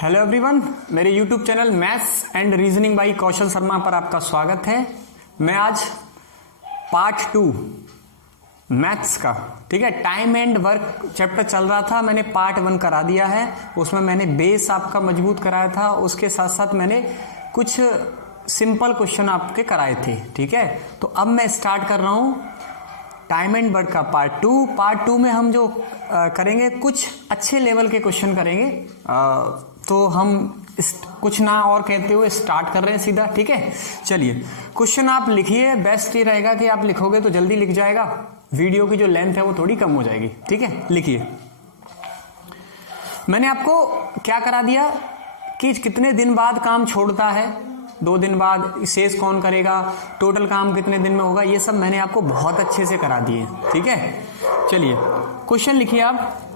Hello everyone, मेरे YouTube channel maths and reasoning by Kaushal Sharma पर आपका स्वागत है। मैं आज पार्ट 2 मैथ्स का, ठीक है, टाइम एंड वर्क चैप्टर चल रहा था, मैंने पार्ट 1 करा दिया है। उसमें मैंने बेस आपका मजबूत कराया था, उसके साथ साथ मैंने कुछ सिंपल क्वेश्चन आपके कराए थे, ठीक है। तो अब मैं स्टार्ट कर रहा हूं टाइम एंड वर्क का पार्ट 2। पार्ट 2 में हम जो करेंगे कुछ अच्छे लेवल के क्वेश्चन करेंगे। तो हम कुछ ना और कहते हुए स्टार्ट कर रहे हैं सीधा, ठीक है। चलिए क्वेश्चन आप लिखिए, बेस्ट ये रहेगा कि आप लिखोगे तो जल्दी लिख जाएगा, वीडियो की जो लेंथ है वो थोड़ी कम हो जाएगी, ठीक है। लिखिए, मैंने आपको क्या करा दिया कि कितने दिन बाद काम छोड़ता है, 2 दिन बाद, शेष कौन करेगा, टोटल काम कितने दिन में होगा, ये सब मैंने आपको बहुत अच्छे से करा दिए, ठीक है। चलिए क्वेश्चन लिखिए आप।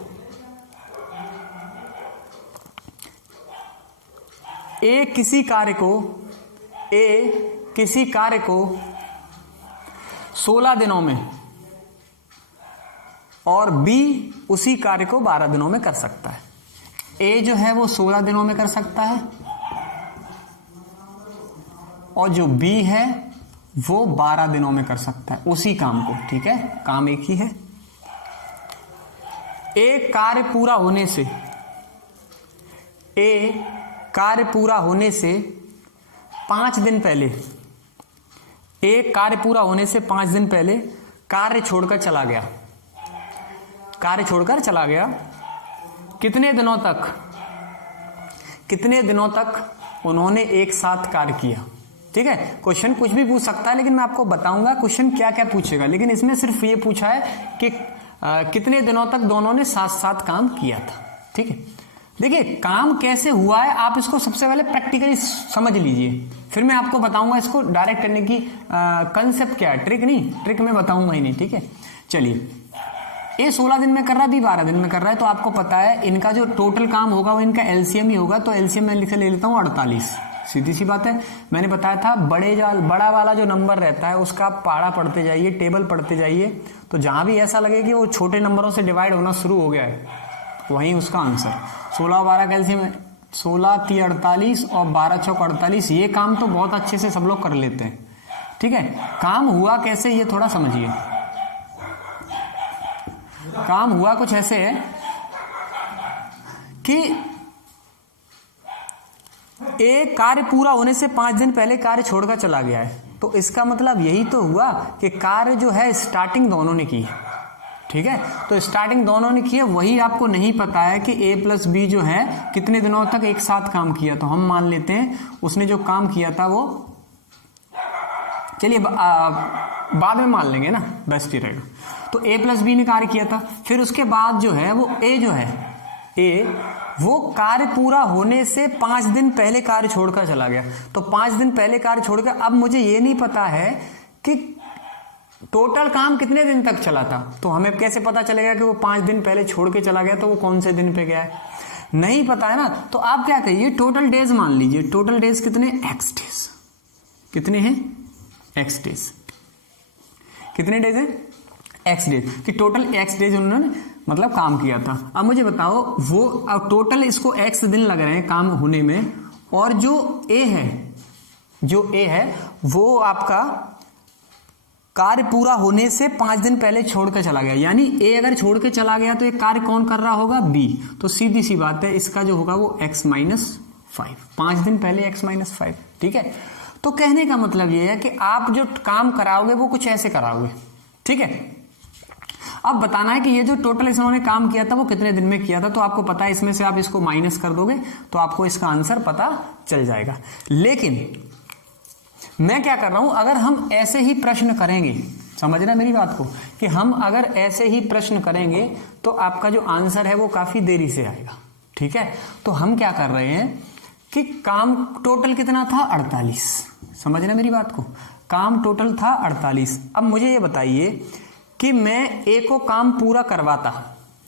ए किसी कार्य को 16 दिनों में और बी उसी कार्य को 12 दिनों में कर सकता है। ए जो है वो 16 दिनों में कर सकता है और जो बी है वो 12 दिनों में कर सकता है उसी काम को, ठीक है। काम एक ही है। एक कार्य पूरा होने से 5 दिन पहले, एक कार्य पूरा होने से 5 दिन पहले कार्य छोड़कर चला गया। कितने दिनों तक उन्होंने एक साथ कार्य किया, ठीक है। क्वेश्चन कुछ भी पूछ सकता है, लेकिन मैं आपको बताऊंगा क्वेश्चन क्या क्या पूछेगा। लेकिन इसमें सिर्फ ये पूछा है कि कितने दिनों तक दोनों ने साथ साथ काम किया था, ठीक है। देखिए काम कैसे हुआ है, आप इसको सबसे पहले प्रैक्टिकली समझ लीजिए, फिर मैं आपको बताऊंगा इसको डायरेक्ट करने की कंसेप्ट क्या है, ट्रिक में बताऊंगा ही नहीं, ठीक है। चलिए, ये 16 दिन में कर रहा है, भी 12 दिन में कर रहा है, तो आपको पता है इनका जो टोटल काम होगा वो इनका एलसीएम ही होगा। तो एलसीएम मैं ले लेता हूँ 48। सीधी सी बात है, मैंने बताया था बड़ा वाला जो नंबर रहता है उसका आप पहाड़ा पढ़ते जाइए, टेबल पढ़ते जाइए, तो जहां भी ऐसा लगे कि वो छोटे नंबरों से डिवाइड होना शुरू हो गया है, वहीं उसका आंसर 16 और 12 कैलसियम है। 16 3 48 और 12 चौक 48। ये काम तो बहुत अच्छे से सब लोग कर लेते हैं, ठीक है। काम हुआ कैसे ये थोड़ा समझिए। काम हुआ कुछ ऐसे है कि एक कार्य पूरा होने से 5 दिन पहले कार्य छोड़कर चला गया है, तो इसका मतलब यही तो हुआ कि कार्य जो है स्टार्टिंग दोनों ने की है, ठीक है। तो स्टार्टिंग दोनों ने की है, वही आपको नहीं पता है कि ए प्लस बी जो है कितने दिनों तक एक साथ काम किया। तो हम मान लेते हैं उसने जो काम किया था वो, चलिए बाद में मान लेंगे ना, बेस्ट ही रहेगा। तो ए प्लस बी ने कार्य किया था, फिर उसके बाद जो है वो ए वो कार्य पूरा होने से 5 दिन पहले कार्य छोड़कर चला गया। तो 5 दिन पहले कार्य छोड़कर, अब मुझे ये नहीं पता है कि टोटल काम कितने दिन तक चला था, तो हमें कैसे पता चलेगा कि वो 5 दिन पहले छोड़ के चला गया, तो वो कौन से दिन पे गया है, नहीं पता है ना। तो आप क्या कहिए, टोटल डेज मान लीजिए। टोटल डेज कितने, एक्स डेज। कितने हैं, एक्स डेज। कितने डेज है, एक्स डेज। कि टोटल एक्स डेज उन्होंने मतलब काम किया था। अब मुझे बताओ, वो अब टोटल इसको एक्स दिन लग रहे हैं काम होने में, और जो ए है वो आपका कार्य पूरा होने से 5 दिन पहले छोड़कर चला गया। यानी ए अगर छोड़ के चला गया तो ये कार्य कौन कर रहा होगा, बी। तो सीधी सी बात है, इसका जो होगा वो x-5, 5 दिन पहले x-5, ठीक है। तो कहने का मतलब ये है कि आप जो काम कराओगे वो कुछ ऐसे कराओगे, ठीक है। अब बताना है कि ये जो टोटल इन्होंने काम किया था वो कितने दिन में किया था, तो आपको पता है इसमें से आप इसको माइनस कर दोगे तो आपको इसका आंसर पता चल जाएगा। लेकिन मैं क्या कर रहा हूं, अगर हम ऐसे ही प्रश्न करेंगे, समझना मेरी बात को, कि हम अगर ऐसे ही प्रश्न करेंगे तो आपका जो आंसर है वो काफी देरी से आएगा, ठीक है। तो हम क्या कर रहे हैं कि काम टोटल कितना था, 48। समझना मेरी बात को, काम टोटल था 48। अब मुझे ये बताइए कि मैं ए को काम पूरा करवाता,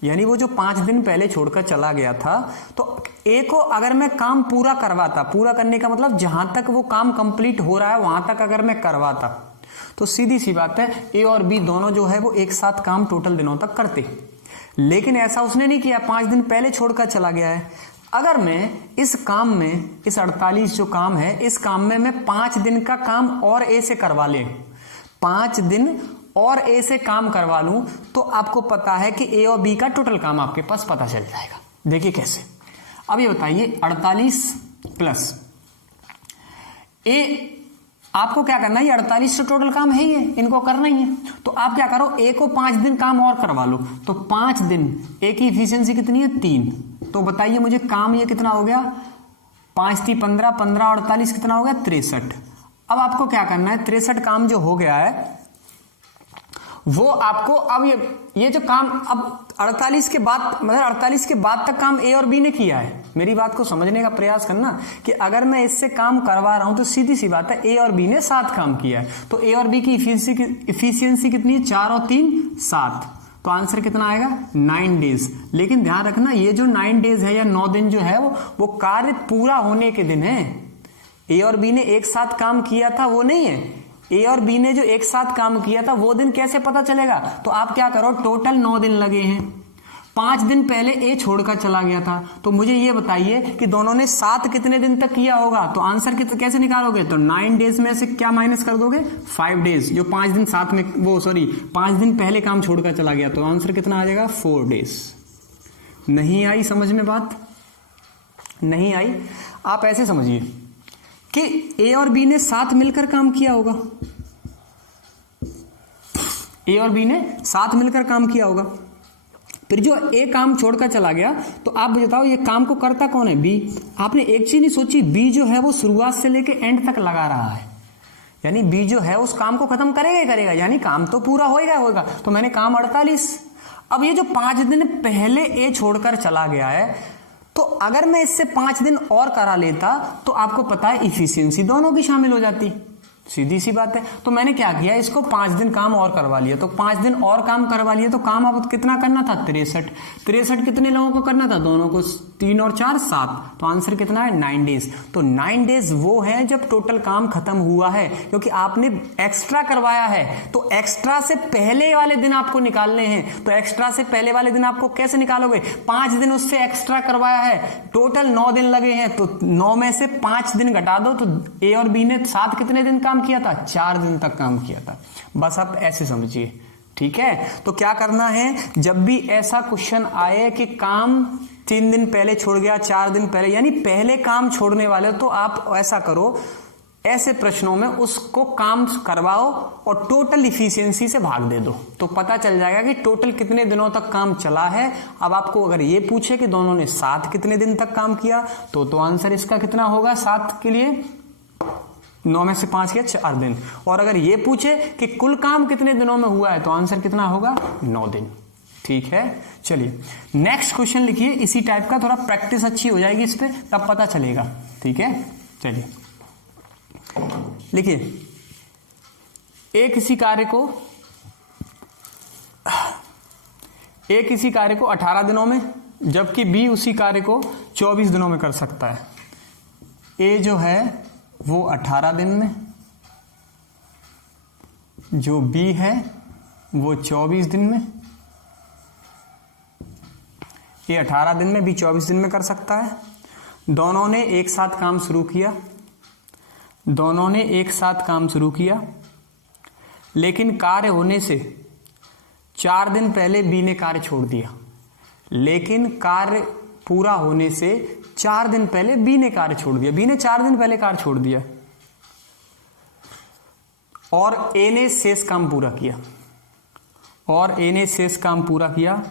यानी वो जो 5 दिन पहले छोड़कर चला गया था, तो ए को अगर मैं काम पूरा करवाता, पूरा करने का मतलब जहां तक वो काम कंप्लीट हो रहा है वहां तक अगर मैं करवाता, तो सीधी सी बात है ए और बी दोनों जो है वो एक साथ काम टोटल दिनों तक करते। लेकिन ऐसा उसने नहीं किया, 5 दिन पहले छोड़कर चला गया है। अगर मैं इस काम में, इस 48 जो काम है, इस काम में मैं 5 दिन का काम और ए से करवा ले, 5 दिन और ए से काम करवा लूं, तो आपको पता है कि ए और बी का टोटल काम आपके पास पता चल जाएगा। देखिए कैसे। अब ये बताइए 48 प्लस ए, आपको क्या करना है, ये 48 तो टोटल काम है, ये इनको करना ही है। तो आप क्या करो, ए को 5 दिन काम और करवा लो, तो 5 दिन, ए की इफिशियंसी कितनी है 3। तो बताइए मुझे काम ये कितना हो गया, 5 × 15, 15 और 48 कितना हो गया 63। अब आपको क्या करना है, 63 काम जो हो गया है वो आपको, अब ये जो काम अब 48 के बाद, मतलब 48 के बाद तक काम ए और बी ने किया है। मेरी बात को समझने का प्रयास करना कि अगर मैं इससे काम करवा रहा हूं तो सीधी सी बात है ए और बी ने 7 काम किया है। तो ए और बी की इफिशियंसी कितनी है, 4 और 3 7। तो आंसर कितना आएगा 9 डेज। लेकिन ध्यान रखना ये जो 9 डेज है या 9 दिन जो है वो कार्य पूरा होने के दिन है। ए और बी ने एक साथ काम किया था वो नहीं है, ए और बी ने जो एक साथ काम किया था वो दिन कैसे पता चलेगा। तो आप क्या करो, टोटल 9 दिन लगे हैं, 5 दिन पहले ए छोड़कर चला गया था, तो मुझे ये बताइए कि दोनों ने साथ कितने दिन तक किया होगा। तो आंसर कैसे निकालोगे, तो 9 डेज में से क्या माइनस कर दोगे 5 डेज, जो 5 दिन साथ में, वो सॉरी 5 दिन पहले काम छोड़कर चला गया, तो आंसर कितना आ जाएगा 4 डेज। नहीं आई समझ में बात, नहीं आई। आप ऐसे समझिए कि ए और बी ने साथ मिलकर काम किया होगा, ए और बी ने साथ मिलकर काम किया होगा, फिर जो ए काम छोड़कर चला गया, तो आप बताओ ये काम को करता कौन है, बी। आपने एक चीज नहीं सोची, बी जो है वो शुरुआत से लेके एंड तक लगा रहा है, यानी बी जो है उस काम को खत्म करेगा ही करेगा, यानी काम तो पूरा होगा। तो मैंने काम 48। अब ये जो 5 दिन पहले ए छोड़कर चला गया है, तो अगर मैं इससे 5 दिन और करा लेता तो आपको पता है इफिशियंसी दोनों की शामिल हो जाती, सीधी सी बात है। तो मैंने क्या किया, इसको 5 दिन काम और करवा लिया, तो 5 दिन और काम करवा लिया, तो काम अब कितना करना था 63 कितने लोगों को करना था, दोनों को, 3 और 4 7। तो आंसर कितना है 9 डेज। तो 9 डेज वो है जब टोटल काम खत्म हुआ है, क्योंकि आपने एक्स्ट्रा करवाया है, तो एक्स्ट्रा से पहले वाले दिन आपको निकालने हैं। तो एक्स्ट्रा से पहले वाले दिन आपको कैसे निकालोगे, 5 दिन उससे एक्स्ट्रा करवाया है, टोटल 9 दिन लगे हैं, तो 9 में से 5 दिन घटा दो, तो ए और बी ने साथ कितने दिन काम किया था, 4 दिन तक काम किया था। बस आप ऐसे समझिए, ठीक है। तो क्या करना है, जब भी ऐसा क्वेश्चन आए कि काम 3 दिन पहले छोड़ गया, 4 दिन पहले, यानी पहले काम छोड़ने वाले, तो आप ऐसा करो, ऐसे प्रश्नों में उसको काम करवाओ और टोटल इफिशियंसी से भाग दे दो, तो पता चल जाएगा कि टोटल कितने दिनों तक काम चला है। अब आपको अगर ये पूछे कि दोनों ने साथ कितने दिन तक काम किया, तो आंसर इसका कितना होगा, 7 के लिए 9 में से 5 के 4 दिन। और अगर ये पूछे कि कुल काम कितने दिनों में हुआ है, तो आंसर कितना होगा 9 दिन। ठीक है, चलिए नेक्स्ट क्वेश्चन लिखिए, इसी टाइप का, थोड़ा प्रैक्टिस अच्छी हो जाएगी इस पे, तब पता चलेगा। ठीक है, चलिए लिखिए, ए किसी कार्य को 18 दिनों में, जबकि बी उसी कार्य को 24 दिनों में कर सकता है। ए जो है वो 18 दिन में, जो बी है वो 24 दिन में। ये 18 दिन में, बी 24 दिन में कर सकता है। दोनों ने एक साथ काम शुरू किया, लेकिन कार्य होने से 4 दिन पहले बी ने कार्य छोड़ दिया। लेकिन कार्य पूरा होने से 4 दिन पहले बी ने कार्य छोड़ दिया, बी ने 4 दिन पहले कार्य छोड़ दिया, और ए ने शेष काम पूरा किया।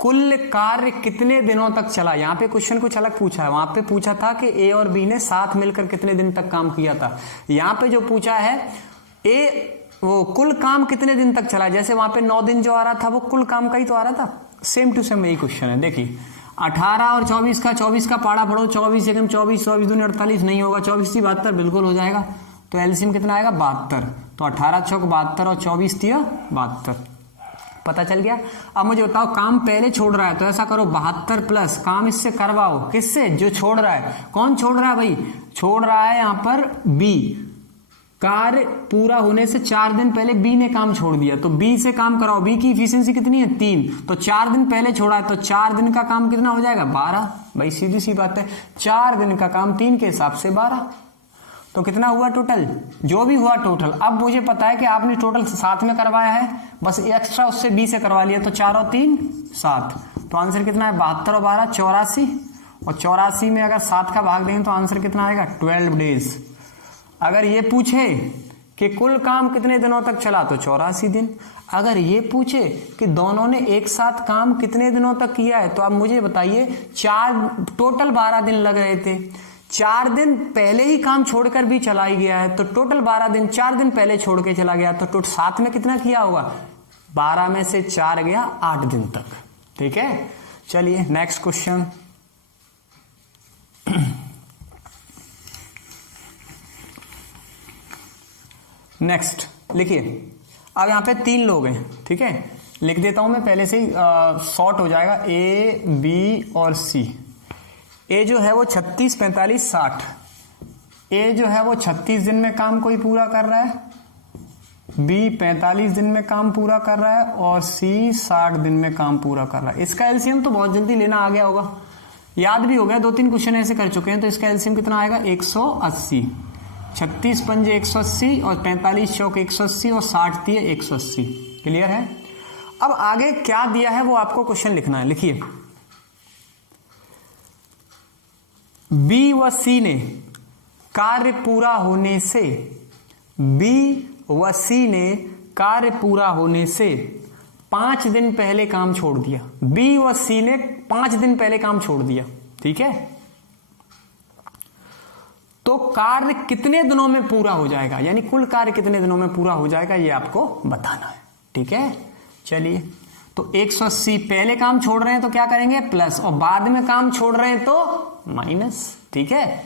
कुल कार्य कितने दिनों तक चला, यहां पे क्वेश्चन कुछ अलग पूछा है, वहां पे पूछा था कि ए और बी ने साथ मिलकर कितने दिन तक काम किया था। यहां पे जो पूछा है वो कुल काम कितने दिन तक चला, जैसे वहां पे 9 दिन जो आ रहा था वो कुल काम का ही तो आ रहा था। सेम टू सेम यही क्वेश्चन है। देखिए 18 और 24 का पाड़ा पढ़ो, 24 एकम 24 दूनी 48 नहीं होगा, 24 × 72 बिल्कुल हो जाएगा। तो एलसीएम कितना आएगा 72। तो 18 × 6 72 और 24 × 72, पता चल गया। अब मुझे बताओ, काम पहले छोड़ रहा है, तो ऐसा करो 72 प्लस काम इससे करवाओ, किससे, जो छोड़ रहा है। कौन छोड़ रहा है भाई, छोड़ रहा है यहां पर बी। कार्य पूरा होने से 4 दिन पहले बी ने काम छोड़ दिया, तो बी से काम कराओ। बी की इफिशियंसी कितनी है 3, तो 4 दिन पहले छोड़ा है, तो 4 दिन का काम कितना हो जाएगा 12। भाई सीधी सी बात है, 4 दिन का काम 3 के हिसाब से 12, तो कितना हुआ टोटल, जो भी हुआ टोटल। अब मुझे पता है कि आपने टोटल 7 में करवाया है, बस एक्स्ट्रा उससे 20 से करवा लिया, तो 4 और 3 7, तो आंसर कितना है 72 और 12 84, और 84 में अगर 7 का भाग देंगे तो आंसर कितना आएगा 12 डेज। अगर ये पूछे कि कुल काम कितने दिनों तक चला तो 84 दिन। अगर ये पूछे कि दोनों ने एक साथ काम कितने दिनों तक किया है, तो आप मुझे बताइए, टोटल 12 दिन लग रहे थे, 4 दिन पहले ही काम छोड़कर भी चला ही गया है, तो टोटल 12 दिन, 4 दिन पहले छोड़ के चला गया, तो टोटल 7 में कितना किया होगा, 12 में से 4 गया 8 दिन तक। ठीक है, चलिए नेक्स्ट क्वेश्चन। नेक्स्ट लिखिए, अब यहां पे 3 लोग हैं, ठीक है, लिख देता हूं मैं पहले से ही, शॉर्ट हो जाएगा, ए बी और सी। ए जो है वो 36 45 60, ए जो है वो 36 दिन में काम कोई पूरा कर रहा है, बी 45 दिन में काम पूरा कर रहा है, और सी 60 दिन में काम पूरा कर रहा है। इसका एलसीएम तो बहुत जल्दी लेना आ गया होगा, याद भी हो गया, 2-3 क्वेश्चन ऐसे कर चुके हैं, तो इसका एलसीएम कितना आएगा 180, 36 पंजे 180, और 45 चौक 180, और 60 दिए 180। क्लियर है। अब आगे क्या दिया है वो आपको क्वेश्चन लिखना है। लिखिए, बी व सी ने कार्य पूरा होने से, बी व सी ने कार्य पूरा होने से 5 दिन पहले काम छोड़ दिया। बी व सी ने 5 दिन पहले काम छोड़ दिया, ठीक है, तो कार्य कितने दिनों में पूरा हो जाएगा, यानी कुल कार्य कितने दिनों में पूरा हो जाएगा, ये आपको बताना है। ठीक है, चलिए, तो 180 पहले काम छोड़ रहे हैं तो क्या करेंगे प्लस, और बाद में काम छोड़ रहे हैं तो माइनस। ठीक है,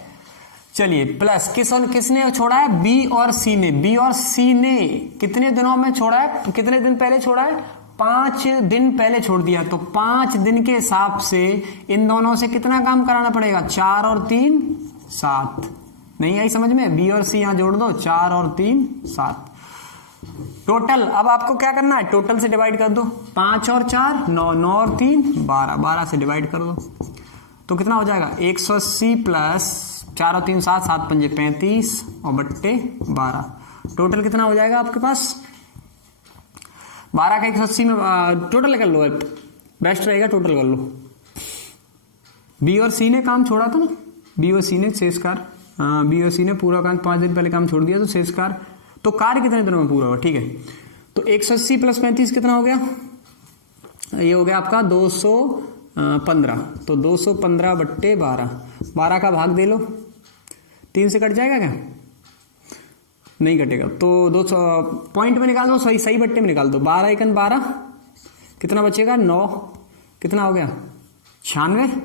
चलिए, प्लस किसने छोड़ा है, बी और सी ने। बी और सी ने कितने दिनों में छोड़ा है, कितने दिन पहले छोड़ा है, 5 दिन पहले छोड़ दिया, तो 5 दिन के हिसाब से इन दोनों से कितना काम कराना पड़ेगा, 4 और 3 7। नहीं आई समझ में, बी और सी यहां जोड़ दो, 4 और 3 7 टोटल। अब आपको क्या करना है, टोटल से डिवाइड कर दो, 5 और 4 9, 9 और 3 12, 12 से डिवाइड कर दो, तो कितना हो जाएगा 180 प्लस 4 और 3 7, 7 पंजे 35, और बट्टे 12, टोटल कितना हो जाएगा आपके पास 12 का 180 में टोटल कर लो, बेस्ट रहेगा, टोटल कर लो। बी और सी ने काम छोड़ा था ना, बी और सी ने शेषकार, बी और सी ने पूरा काम 5 दिन पहले काम छोड़ दिया, तो शेषकार, तो कार्य कितने दिनों में पूरा होगा। ठीक है, तो 180 प्लस 35 कितना हो गया, ये हो गया आपका 215, तो 215 बट्टे 12, 12 का भाग दे लो, 3 से कट जाएगा क्या, नहीं कटेगा, तो 200 पॉइंट में निकाल दो, सही बट्टे में निकाल दो, 12 एकन 12, कितना बचेगा 9, कितना हो गया 96,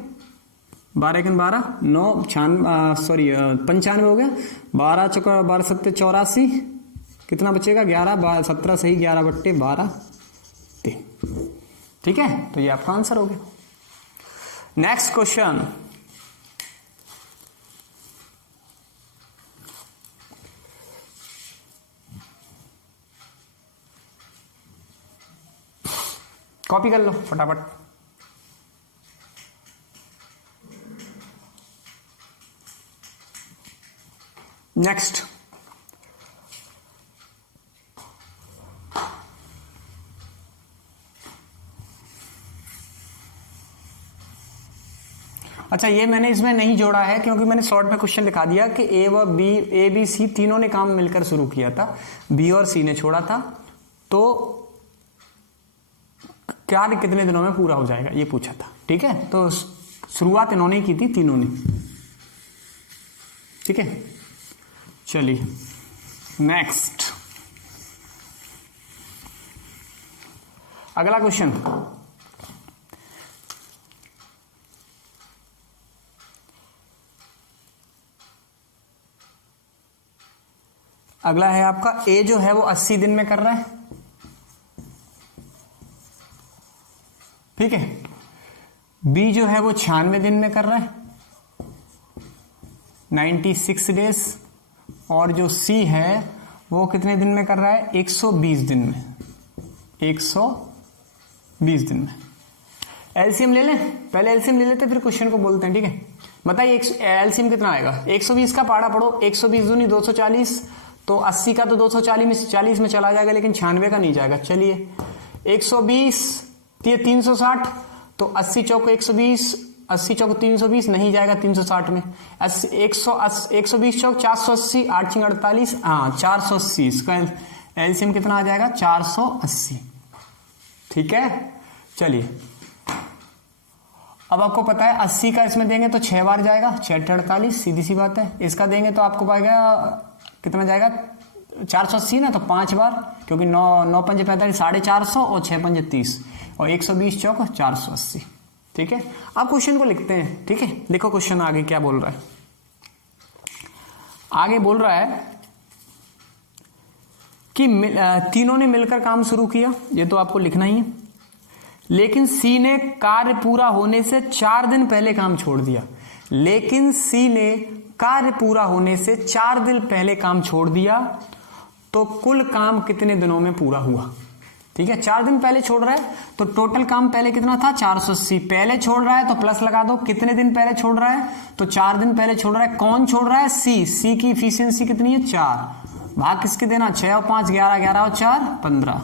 12 एकन 12 9 95 हो गया, 12 चौका 12 सत्ते 84, कितना बचेगा 11, 17 सही 11 बट्टे 12 3। ठीक है, तो ये आपका आंसर हो गया। नेक्स्ट क्वेश्चन, कॉपी कर लो फटाफट। नेक्स्ट, अच्छा ये मैंने इसमें नहीं जोड़ा है क्योंकि मैंने शॉर्ट में क्वेश्चन लिखा दिया कि ए बी सी तीनों ने काम मिलकर शुरू किया था, बी और सी ने छोड़ा था, तो कार्य कितने दिनों में पूरा हो जाएगा ये पूछा था। ठीक है, तो शुरुआत इन्होंने की थी, तीनों ने। ठीक है, चलिए नेक्स्ट, अगला क्वेश्चन, अगला है आपका ए जो है वो 80 दिन में कर रहा है, ठीक है, बी जो है वो 96 दिन में कर रहा है 96 डेज, और जो सी है वो कितने दिन में कर रहा है 120 दिन में, 120 दिन में। एलसीएम ले लें, पहले एलसीएम ले लेते फिर क्वेश्चन को बोलते हैं, ठीक है। बताइए एलसीएम कितना आएगा, 120 का पाड़ा पढ़ो, 120 दूनी 240, तो 80 का तो 240 में चला जाएगा, लेकिन 96 का नहीं जाएगा। चलिए 120 ये 360, तो 80 चौक 120, 80 चौक 320 नहीं जाएगा 360 में। 120 चौक 480, 8 छिंग 48, हाँ 480, इसका एलसीएम कितना आ जाएगा 480, ठीक है। चलिए अब आपको पता है 80 का इसमें देंगे तो 6 बार जाएगा, 6 48, सीधी सी बात है। इसका देंगे तो आपको पाएगा कितना जाएगा 480 ना, तो 5 बार, क्योंकि 9 पंजे 45, 450 और 6 पंजे 30, और 120 चौक 480, ठीक है। आप क्वेश्चन को लिखते हैं, ठीक है। देखो क्वेश्चन आगे क्या बोल रहा है, आगे बोल रहा है कि तीनों ने मिलकर काम शुरू किया, ये तो आपको लिखना ही है, लेकिन सी ने कार्य पूरा होने से 4 दिन पहले काम छोड़ दिया। लेकिन सी ने कार्य पूरा होने से 4 दिन पहले काम छोड़ दिया, तो कुल काम कितने दिनों में पूरा हुआ, ठीक है। 4 दिन पहले छोड़ रहा है तो टोटल काम पहले कितना था 480, पहले छोड़ रहा है तो प्लस लगा दो, कितने दिन पहले छोड़ रहा है तो 4 दिन पहले छोड़ रहा है। कौन छोड़ रहा है, सी की इफिशियंसी कितनी है 4, भाग किसके देना 6 और 5 11, 11 और 4 15,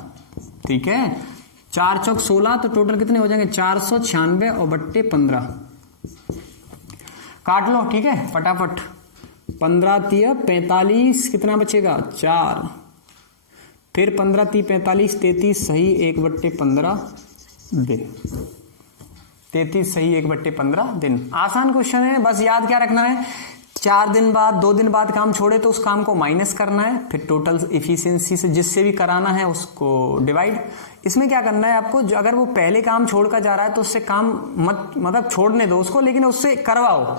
ठीक है। 4 चौक 16, तो टोटल कितने हो जाएंगे 496 और बट्टे 15, काट लो, ठीक है फटाफट। 15 3 45, कितना बचेगा 4, फिर 15 3 45, 33 सही 1/15 दिन, 33 सही 1/15 दिन। आसान क्वेश्चन है, बस याद क्या रखना है, 4 दिन बाद 2 दिन बाद काम छोड़े तो उस काम को माइनस करना है, फिर टोटल इफिशियंसी से जिससे भी कराना है उसको डिवाइड। इसमें क्या करना है आपको, जो अगर वो पहले काम छोड़कर जा रहा है तो उससे काम मत मतलब छोड़ने दो उसको, लेकिन उससे करवाओ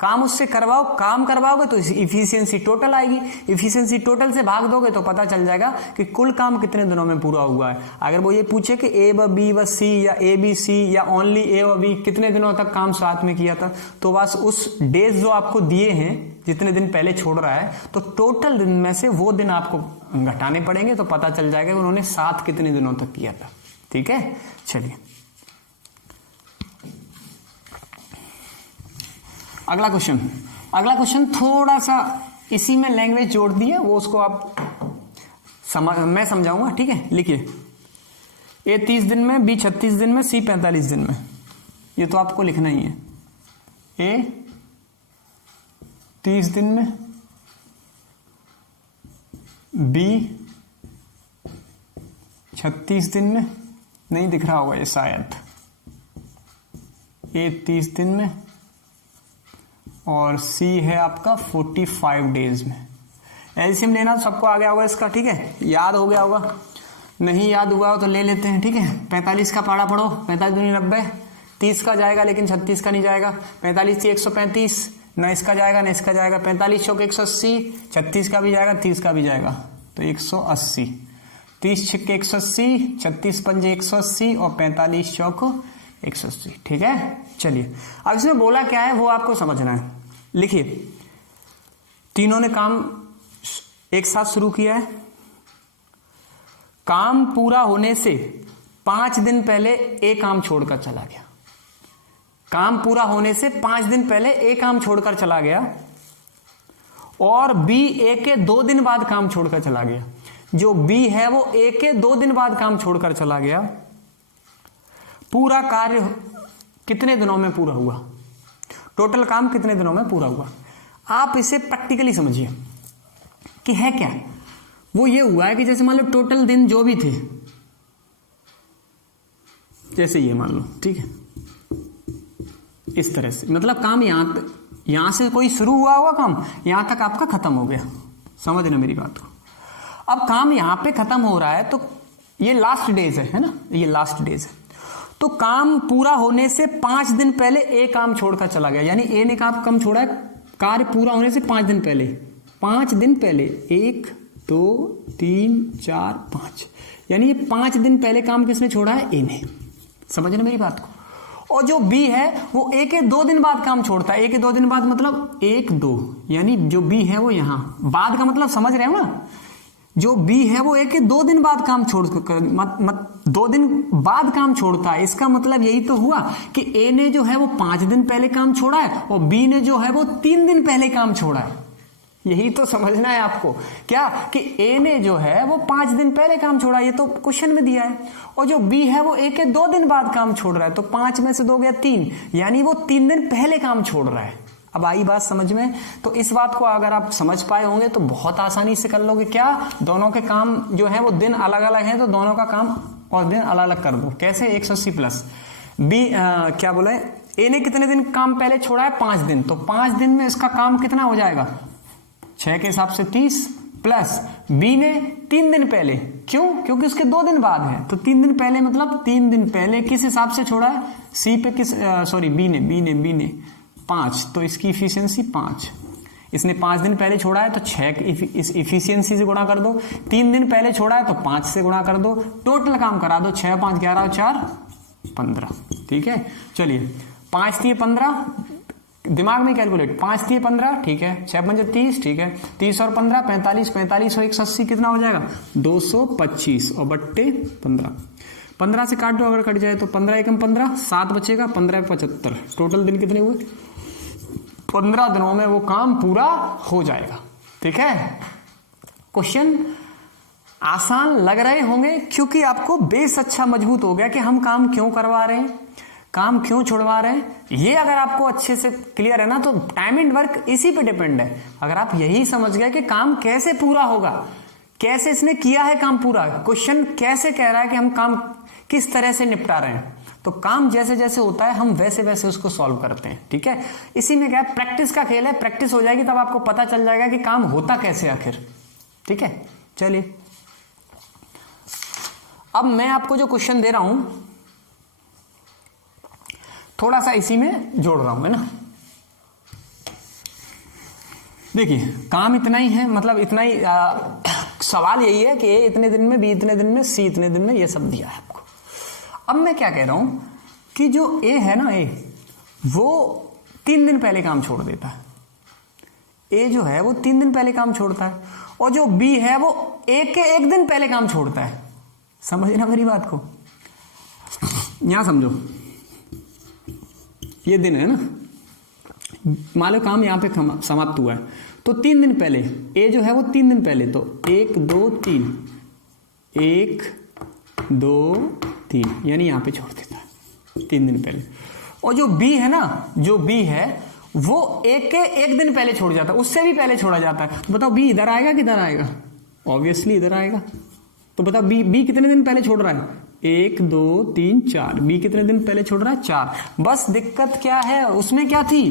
काम, उससे करवाओ, काम करवाओगे तो इफिशियंसी टोटल आएगी, इफिशियंसी टोटल से भाग दोगे तो पता चल जाएगा कि कुल काम कितने दिनों में पूरा हुआ है। अगर वो ये पूछे कि ए व बी व सी या ए बी सी या ओनली ए व बी कितने दिनों तक काम साथ में किया था, तो बस उस डेज जो आपको दिए हैं जितने दिन पहले छोड़ रहा है, तो टोटल दिन में से वो दिन आपको घटाने पड़ेंगे, तो पता चल जाएगा कि उन्होंने साथ कितने दिनों तक किया था, ठीक है। चलिए अगला क्वेश्चन थोड़ा सा इसी में लैंग्वेज जोड़ दी है, वो उसको आप मैं समझाऊंगा, ठीक है। लिखिए ए 30 दिन में, बी 36 दिन में, सी 45 दिन में, ये तो आपको लिखना ही है। ए 30 दिन में, बी 36 दिन में, नहीं दिख रहा होगा ये शायद, ए 30 दिन में और सी है आपका 45 डेज में। एलसीएम लेना तो सबको आ गया होगा इसका, ठीक है, याद हो गया होगा, नहीं याद हुआ हो तो ले लेते हैं, ठीक है। 45 का पाड़ा पढ़ो, 45 दूनी 90, 30 का जाएगा लेकिन 36 का नहीं जाएगा, 45 से 135, न इसका जाएगा न इसका जाएगा, 45 चौक 180, 36 का भी जाएगा 30 का भी जाएगा, तो 180, 30 छिक्के 180, 36 पंजे 180 और 45 चौक 180, ठीक है। चलिए अब इसमें बोला क्या है वो आपको समझना है। लिखिए तीनों ने काम एक साथ शुरू किया है, काम पूरा होने से 5 दिन पहले एक काम छोड़कर चला गया, काम पूरा होने से 5 दिन पहले एक काम छोड़कर चला गया, और बी ए के 2 दिन बाद काम छोड़कर चला गया। जो बी है वो ए के 2 दिन बाद काम छोड़कर चला गया। पूरा कार्य कितने दिनों में पूरा हुआ, टोटल काम कितने दिनों में पूरा हुआ। आप इसे प्रैक्टिकली समझिए कि है क्या, वो ये हुआ है कि जैसे मान लो टोटल दिन जो भी थे, जैसे ये मान लो, ठीक है, इस तरह से, मतलब काम यहां से कोई शुरू हुआ होगा काम, यहां तक आपका खत्म हो गया, समझ ना मेरी बात को। अब काम यहां पे खत्म हो रहा है तो ये लास्ट डेज है ना, ये लास्ट डेज है, तो काम पूरा होने से 5 दिन पहले ए काम छोड़कर चला गया, यानी ए ने काम छोड़ा है कार्य पूरा होने से 5 दिन पहले, 5 दिन पहले 1 2 3 4 5, यानी ये 5 दिन पहले काम किसने छोड़ा है, ए ने, समझ ना मेरी बात को। और जो बी है वो ए के 2 दिन बाद काम छोड़ता है, ए के 2 दिन बाद मतलब 1 2, यानी जो बी है वो यहां, बाद का मतलब समझ रहे हो ना, जो बी है वो ए के 2 दिन बाद काम छोड़ 2 दिन बाद काम छोड़ता है। इसका मतलब यही तो हुआ कि ए ने जो है वो 5 दिन पहले काम छोड़ा है और बी ने जो है वो 3 दिन पहले काम छोड़ा है। यही तो समझना है आपको, क्या कि ए ने जो है वो 5 दिन पहले काम छोड़ा, ये तो क्वेश्चन में दिया है, और जो बी है वो ए के 2 दिन बाद काम छोड़ रहा है, तो 5 में से 2 गया 3, यानी वो 3 दिन पहले काम छोड़ रहा है। अब आई बात समझ में? तो इस बात को अगर आप समझ पाए होंगे तो बहुत आसानी से कर लोगे। क्या दोनों के काम जो है वो दिन अलग अलग हैं, तो दोनों का काम और दिन अलग अलग कर दो। कैसे? 180 प्लस बी क्या बोला है, ए ने कितने दिन काम पहले छोड़ा है? 5 दिन, तो 5 दिन में इसका काम कितना हो जाएगा? 6 के हिसाब से 30 प्लस बी ने 3 दिन पहले, क्यों? क्योंकि उसके 2 दिन बाद है, तो 3 दिन पहले मतलब 3 दिन पहले किस हिसाब से छोड़ा है? सी पे किस सॉरी बी ने 5, तो इसकी इफिशियंसी 5। इसने 5 दिन पहले छोड़ा है तो 6 इस इफिशियंसी से गुणा कर दो। 3 दिन पहले छोड़ा है तो 5 से गुणा कर दो। टोटल काम करा दो, 6 5 11 4 15। ठीक है, चलिए 5 दिए 15, दिमाग में कैलकुलेट, 5 दिए 15, ठीक है, 6 5 30, ठीक है, 30 और 15 45, 45 और 180 कितना हो जाएगा? 225 और बट्टे 15, 15 से काट दो, अगर कट जाए तो 15 एकम 15, 7 बचेगा, 15 75, टोटल दिन कितने हुए? 15 दिनों में वो काम पूरा हो जाएगा। ठीक है, क्वेश्चन आसान लग रहे होंगे क्योंकि आपको बेस अच्छा मजबूत हो गया कि हम काम क्यों करवा रहे हैं, काम क्यों छुड़वा रहे हैं। ये अगर आपको अच्छे से क्लियर है ना, तो टाइम एंड वर्क इसी पे डिपेंड है। अगर आप यही समझ गए कि काम कैसे पूरा होगा, कैसे इसने किया है काम पूरा, क्वेश्चन कैसे कह रहा है कि हम काम किस तरह से निपटा रहे हैं, तो काम जैसे जैसे होता है हम वैसे वैसे उसको सॉल्व करते हैं। ठीक है, इसी में क्या है, प्रैक्टिस का खेल है। प्रैक्टिस हो जाएगी तब आपको पता चल जाएगा कि काम होता कैसे आखिर। ठीक है, चलिए अब मैं आपको जो क्वेश्चन दे रहा हूं थोड़ा सा इसी में जोड़ रहा हूं, है ना। देखिए काम इतना ही है, मतलब इतना ही सवाल यही है कि ए इतने दिन में, बी इतने दिन में, सी इतने दिन में, ये सब दिया है आपको। अब मैं क्या कह रहा हूं कि जो ए है ना, ए वो 3 दिन पहले काम छोड़ देता है। ए जो है वो 3 दिन पहले काम छोड़ता है, और जो बी है वो ए के 1 दिन पहले काम छोड़ता है। समझना मेरी बात को, यहां समझो, ये दिन है ना, मान लो काम यहां पे समाप्त हुआ है, तो 3 दिन पहले ए जो है वो 3 दिन पहले, तो 1 2 3 1 2 3, यानी यहां पे छोड़ देता है 3 दिन पहले। और जो बी है ना, जो बी है वो ए के 1 दिन पहले छोड़ जाता है, उससे भी पहले छोड़ा जाता है। तो बताओ बी इधर आएगा कि इधर आएगा? ऑब्वियसली इधर आएगा। तो बताओ बी कितने दिन पहले छोड़ रहा है? 1 2 3 4। बी कितने दिन पहले छोड़ रहा है? 4। बस दिक्कत क्या है उसमें, क्या थी,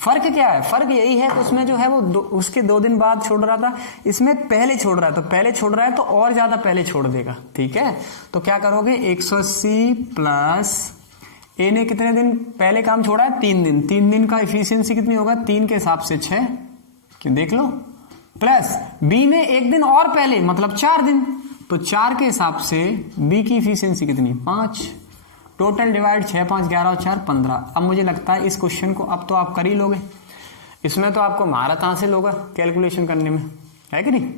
फर्क क्या है? फर्क यही है कि उसमें जो है वो उसके 2 दिन बाद छोड़ रहा था, इसमें पहले छोड़ रहा है। तो पहले छोड़ रहा है तो और ज्यादा पहले छोड़ देगा। ठीक है, तो क्या करोगे, 180 प्लस ए ने कितने दिन पहले काम छोड़ा है? 3 दिन। 3 दिन का इफिशियंसी कितनी होगा? 3 के हिसाब से 6, क्यों देख लो, प्लस बी ने 1 दिन और पहले, मतलब 4 दिन, तो 4 के हिसाब से बी की इफिशियंसी कितनी? 5। टोटल डिवाइड 6 5 11 और 4 15। अब मुझे लगता है इस क्वेश्चन को अब तो आप कर ही लोगे, इसमें तो आपको महारत हासिल होगा कैलकुलेशन करने में, है कि नहीं।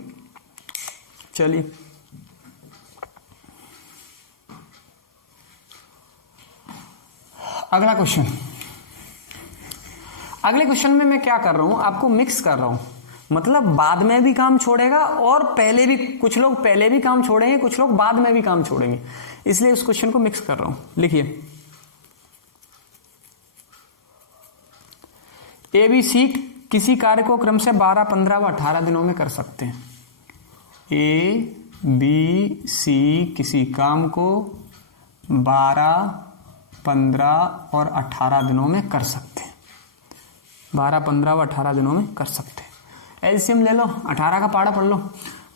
चलिए अगला क्वेश्चन। अगले क्वेश्चन में मैं क्या कर रहा हूं, आपको मिक्स कर रहा हूं, मतलब बाद में भी काम छोड़ेगा और पहले भी, कुछ लोग पहले भी काम छोड़ेंगे, कुछ लोग बाद में भी काम छोड़ेंगे, इसलिए उस क्वेश्चन को मिक्स कर रहा हूं। लिखिए, ए बी सी किसी कार्य को क्रम से 12 15 व 18 दिनों में कर सकते हैं। ए बी सी किसी काम को 12 15 और 18 दिनों में कर सकते हैं। 12 15 व 18 दिनों में कर सकते हैं। एलसीएम ले लो, 18 का पाड़ा पढ़ लो।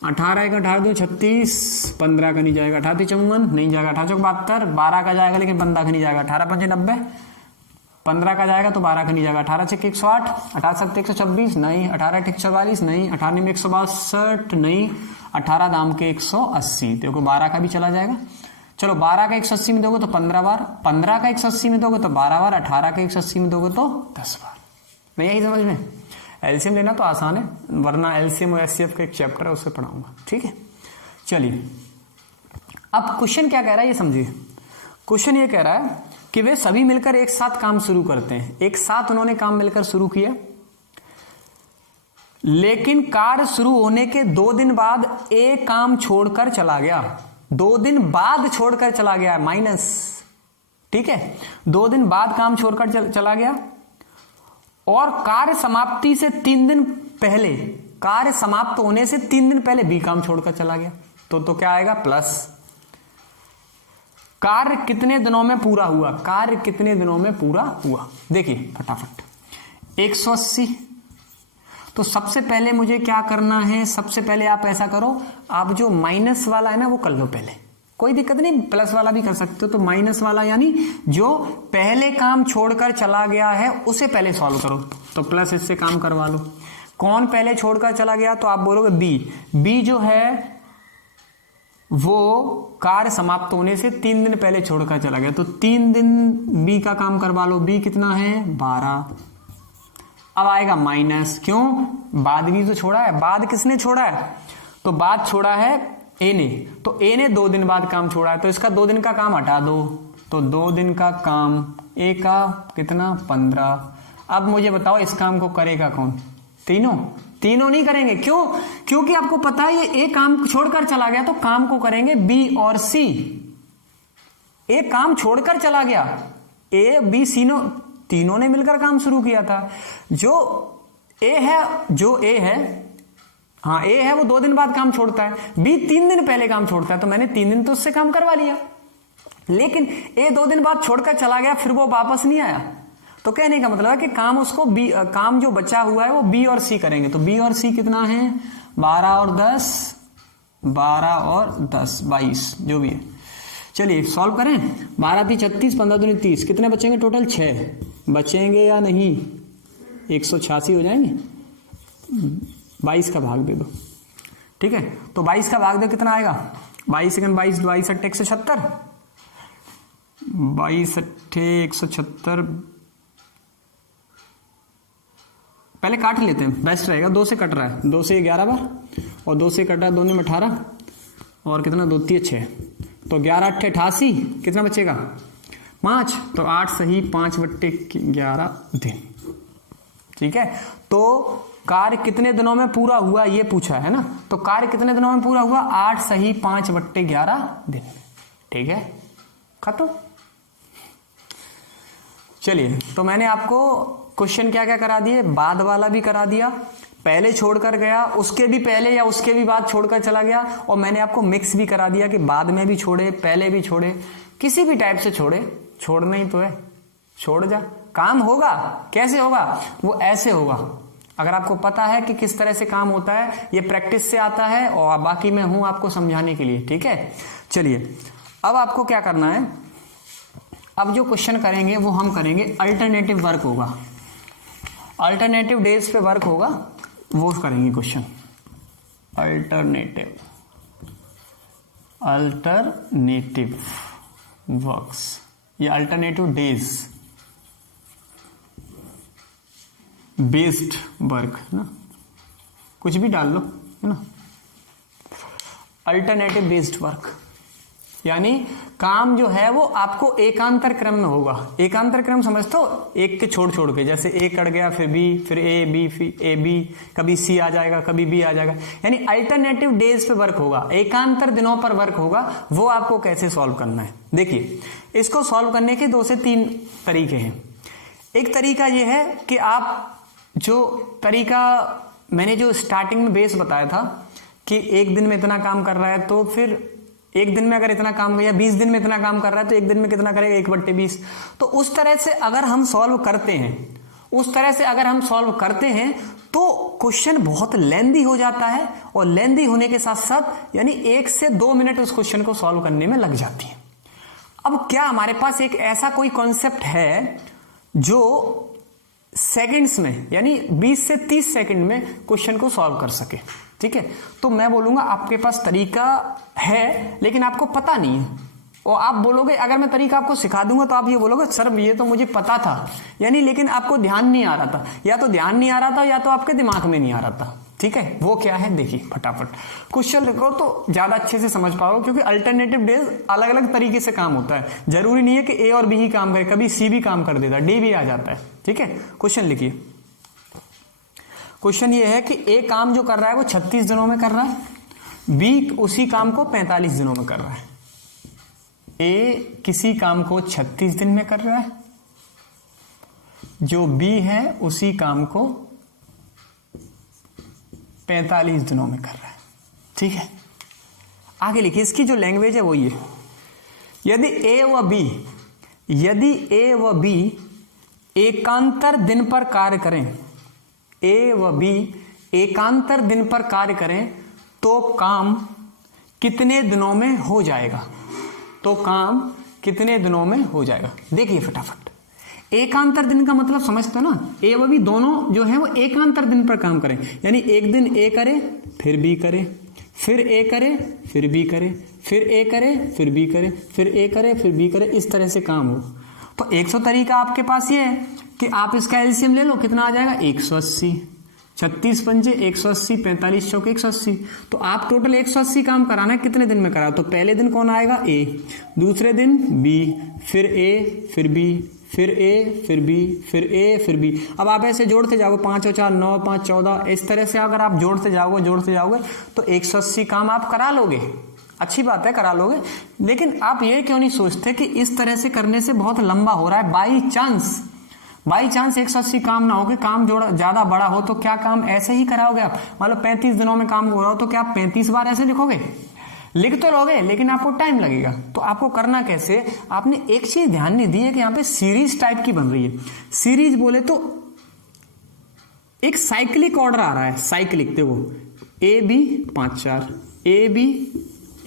18 1 18 2 36, 15 का नहीं जाएगा, 18 54 नहीं जाएगा, 18 72, 12 का जाएगा लेकिन 15 का नहीं जाएगा, 18 5 90, 15 का जाएगा तो 12 का नहीं जाएगा, 18 6 108, 18 7 126 नहीं, 18 6 44 नहीं, 18 में 162 नहीं, 18 दाम के 180, देखो 12 का भी चला जाएगा। चलो 12 का 180 में दोगे तो 15 बार, 15 का 180 में दोगे तो 12 बार, 18 का 180 में दोगे तो 10 बार। नहीं यही समझ में? एलसीएम लेना तो आसान है, वरना एलसीएम और एचसीएफ का एक चैप्टर है, उससे पढ़ाऊंगा, ठीक है। चलिए अब क्वेश्चन क्या कह रहा है ये समझिए। क्वेश्चन ये कह रहा है कि वे सभी मिलकर एक साथ काम शुरू करते हैं। एक साथ उन्होंने काम मिलकर शुरू किया, लेकिन कार्य शुरू होने के 2 दिन बाद ए काम छोड़कर चला गया। 2 दिन बाद छोड़कर चला गया, माइनस, ठीक है। 2 दिन बाद काम छोड़कर चला गया और कार्य समाप्ति से 3 दिन पहले, कार्य समाप्त होने से 3 दिन पहले बी काम छोड़कर चला गया। तो क्या आएगा, प्लस कार्य कितने दिनों में पूरा हुआ, कार्य कितने दिनों में पूरा हुआ। देखिए फटाफट 180। तो सबसे पहले मुझे क्या करना है, सबसे पहले आप ऐसा करो, आप जो माइनस वाला है ना वो कर लो पहले, कोई दिक्कत नहीं, प्लस वाला भी कर सकते हो। तो माइनस वाला यानी जो पहले काम छोड़कर चला गया है उसे पहले सॉल्व करो, तो प्लस इससे काम करवा लो। कौन पहले छोड़कर चला गया, तो आप बोलोगे बी। बी जो है वो कार्य समाप्त होने से 3 दिन पहले छोड़कर चला गया, तो 3 दिन बी का काम करवा लो। बी कितना है, 12। अब आएगा माइनस, क्यों, बाद भी तो छोड़ा है। बाद किसने छोड़ा है, तो बाद छोड़ा है ए ने, तो ए ने 2 दिन बाद काम छोड़ा है, तो इसका 2 दिन का काम हटा दो, तो 2 दिन का काम, ए का कितना, 15। अब मुझे बताओ इस काम को करेगा कौन, तीनों नहीं करेंगे, क्यों, क्योंकि आपको पता है ये ए काम छोड़कर चला गया, तो काम को करेंगे बी और सी। ए काम छोड़कर चला गया, ए बी सी तीनों ने मिलकर काम शुरू किया था। जो ए है, हाँ ए है, वो 2 दिन बाद काम छोड़ता है, बी 3 दिन पहले काम छोड़ता है, तो मैंने 3 दिन तो उससे काम करवा लिया। लेकिन ए 2 दिन बाद छोड़कर चला गया, फिर वो वापस नहीं आया, तो कहने का मतलब है कि काम उसको बी, काम जो बचा हुआ है वो बी और सी करेंगे। तो बी और सी कितना है, 12 और 10, 12 और 10, 22 जो भी है। चलिए सॉल्व करें, 12 × 36, 15 दूनी 30, कितने बचेंगे टोटल, 6 बचेंगे या नहीं, 186 हो जाएंगे। 22 का भाग दे दो, ठीक है। तो 22 का भाग दो, कितना आएगा, 22 × 22, 22 × 8 176, 22 × 8 176। पहले काट लेते हैं, बेस्ट रहेगा, 2 से कट रहा है, 2 से 11 बार, और 2 से कट रहा है, 2 में 18, और कितना, 2 × 3 = 6, तो 11 × 8 = 88, कितना बचेगा, 5, तो 8 सही 5/11 दिन, ठीक है। तो कार्य कितने दिनों में पूरा हुआ ये पूछा है ना, तो कार्य कितने दिनों में पूरा हुआ, 8 सही 5/11 दिन, ठीक है, खत्म। चलिए तो मैंने आपको क्वेश्चन क्या क्या करा दिए, बाद वाला भी करा दिया, पहले छोड़कर गया, उसके भी पहले या उसके भी बाद छोड़कर चला गया, और मैंने आपको मिक्स भी करा दिया कि बाद में भी छोड़े, पहले भी छोड़े, किसी भी टाइप से छोड़े, छोड़ना ही तो है, छोड़ जा, काम होगा। कैसे होगा, वो ऐसे होगा। अगर आपको पता है कि किस तरह से काम होता है, ये प्रैक्टिस से आता है, और बाकी मैं हूं आपको समझाने के लिए, ठीक है। चलिए अब आपको क्या करना है, अब जो क्वेश्चन करेंगे वो हम करेंगे अल्टरनेटिव वर्क होगा, अल्टरनेटिव डेज पे वर्क होगा, वो करेंगे क्वेश्चन। अल्टरनेटिव वर्क्स या अल्टरनेटिव डेज बेस्ड वर्क ना, कुछ भी डाल लो है ना। अल्टरनेटिव बेस्ड वर्क यानी काम जो है वो आपको एकांतर क्रम में होगा। एकांतर क्रम समझते हो, एक के छोड़ छोड़ के, जैसे ए कट गया फिर बी, फिर ए बी, फिर ए बी, कभी सी आ जाएगा, कभी बी आ जाएगा, यानी अल्टरनेटिव डेज पे वर्क होगा, एकांतर दिनों पर वर्क होगा। वो आपको कैसे सॉल्व करना है, देखिए इसको सॉल्व करने के 2 से 3 तरीके हैं। एक तरीका ये है कि आप जो तरीका मैंने जो स्टार्टिंग में बेस बताया था कि एक दिन में इतना काम कर रहा है, तो फिर एक दिन में अगर इतना काम किया, 20 दिन में इतना काम कर रहा है, तो एक दिन में कितना करेगा, 1/20। तो उस तरह से अगर हम सॉल्व करते हैं, तो क्वेश्चन बहुत लेंदी हो जाता है, और लेंदी होने के साथ साथ यानी 1 से 2 मिनट उस क्वेश्चन को सॉल्व करने में लग जाती है। अब क्या हमारे पास एक ऐसा कोई कॉन्सेप्ट है जो सेकंड्स में यानी 20 से 30 सेकंड में क्वेश्चन को सॉल्व कर सके, ठीक है। तो मैं बोलूंगा आपके पास तरीका है, लेकिन आपको पता नहीं है, और आप बोलोगे, अगर मैं तरीका आपको सिखा दूंगा तो आप ये बोलोगे सर ये तो मुझे पता था, यानी लेकिन आपको ध्यान नहीं आ रहा था, या तो ध्यान नहीं आ रहा था या तो आपके दिमाग में नहीं आ रहा था। ठीक है, वो क्या है देखिए फटाफट क्वेश्चन लिखो तो ज्यादा अच्छे से समझ पाओगे, क्योंकि अल्टरनेटिव डेज अलग अलग तरीके से काम होता है, जरूरी नहीं है कि ए और बी ही काम करे, कभी सी भी काम कर देता है, डी भी आ जाता है। ठीक है, क्वेश्चन लिखिए। क्वेश्चन ये है कि ए काम जो कर रहा है वो 36 दिनों में कर रहा है, बी उसी काम को 45 दिनों में कर रहा है। ए किसी काम को 36 दिन में कर रहा है, जो बी है उसी काम को 45 दिनों में कर रहा है। ठीक है, आगे लिखिए, इसकी जो लैंग्वेज है वो ये, यदि ए व बी एकांतर दिन पर कार्य करें, ए व बी एकांतर दिन पर कार्य करें तो काम कितने दिनों में हो जाएगा, तो काम कितने दिनों में हो जाएगा। देखिए फटाफट, एकांतर दिन का मतलब समझते हो ना, ए व बी दोनों जो है वो एकांतर दिन पर काम करें, यानी एक दिन ए करे फिर बी करे, फिर ए करे फिर बी करे, फिर ए करे फिर बी करे, फिर ए करे फिर बी करे, इस तरह से काम हो। तो 100 तरीका आपके पास ये है कि आप इसका एलसीएम ले लो, कितना आ जाएगा 180, 36 पंजे 180, 45 चौक 180, तो आप टोटल 180 काम कराना है, कितने दिन में करा। तो पहले दिन कौन आएगा ए, दूसरे दिन बी, फिर ए फिर बी, फिर ए फिर बी, फिर ए फिर बी। अब आप ऐसे जोड़ते जाओगे, 5 और 4 9, 5 14, इस तरह से अगर आप जोड़ते जाओगे तो 180 काम आप करा लोगे। अच्छी बात है, करा लोगे, लेकिन आप ये क्यों नहीं सोचते कि इस तरह से करने से बहुत लंबा हो रहा है, बाई चांस 180 काम ना हो कि काम ज्यादा बड़ा हो, तो क्या काम ऐसे ही कराओगे आप। मान लो 35 दिनों में काम हो रहा हो तो क्या आप 35 बार ऐसे लिखोगे, लिख तो लोगे लेकिन आपको टाइम लगेगा। तो आपको करना कैसे, आपने एक चीज ध्यान नहीं दी है कि यहाँ पे सीरीज टाइप की बन रही है। सीरीज बोले तो एक साइक्लिक ऑर्डर आ रहा है, साइक्लिक, देखो A B 5 4, A B